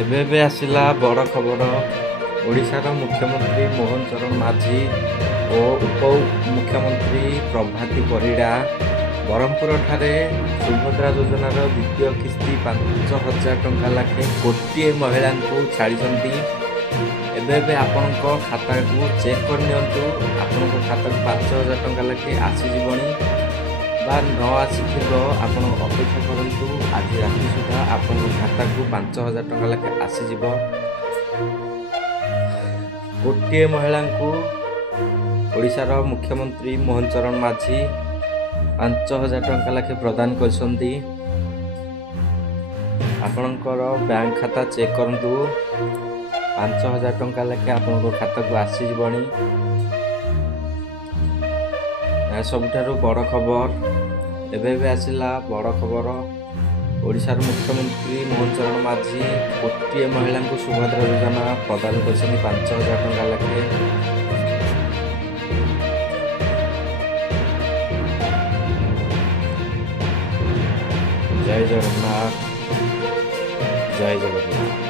ଏବେ ଏବେ ଆସିଲା ବଡ଼ ଖବର। ଓଡ଼ିଶାର ମୁଖ୍ୟମନ୍ତ୍ରୀ ମୋହନ ଚରଣ ମାଝୀ ଓ ଉପମୁଖ୍ୟମନ୍ତ୍ରୀ ପ୍ରଭାତୀ ପରିଡ଼ା ବ୍ରହ୍ମପୁରଠାରେ ସୁଭଦ୍ରା ଯୋଜନାର ଦ୍ୱିତୀୟ କିସ୍ତି 5,000 ଟଙ୍କା ଲାଖେ ଗୋଟିଏ ମହିଳାଙ୍କୁ ଛାଡ଼ିଛନ୍ତି। ଏବେ ଏବେ ଆପଣଙ୍କ ଖାତାକୁ ଚେକ୍ କରିନିଅନ୍ତୁ, ଆପଣଙ୍କ ଖାତାକୁ 5,000 ଟଙ୍କା ଲାଖେ ଆସିଯିବଣି ବା ନ ଆସିଥିବ ଆପଣ ଅପେକ୍ଷା କରନ୍ତୁ। ଆଜି ରାତି ସୁଦ୍ଧା ଆପଣଙ୍କ ଖାତାକୁ 5,000 ଟଙ୍କା ଲେଖେ ଆସିଯିବ। ଗୋଟିଏ ମହିଳାଙ୍କୁ ଓଡ଼ିଶାର ମୁଖ୍ୟମନ୍ତ୍ରୀ ମୋହନ ଚରଣ ମାଝୀ 5,000 ଟଙ୍କା ଲେଖେ ପ୍ରଦାନ କରିଛନ୍ତି। ଆପଣଙ୍କର ବ୍ୟାଙ୍କ ଖାତା ଚେକ୍ କରନ୍ତୁ, 5,000 ଟଙ୍କା ଲେଖେ ଆପଣଙ୍କ ଖାତାକୁ ଆସିଯିବଣି। ଏହା ସବୁଠାରୁ ବଡ଼ ଖବର। ଏବେ ଏବେ ଆସିଲା ବଡ଼ ଖବର। ଓଡ଼ିଶାର ମୁଖ୍ୟମନ୍ତ୍ରୀ ମୋହନ ଚରଣ ମାଝୀ ଗୋଟିଏ ମହିଳାଙ୍କୁ ସୁଭଦ୍ରା ଯୋଜନା ପ୍ରଦାନ କରିଛନ୍ତି 5,000 ଟଙ୍କା ଲେଖେ। ଜୟ ଜଗନ୍ନାଥ, ଜୟ ଜଗନ୍ନାଥ।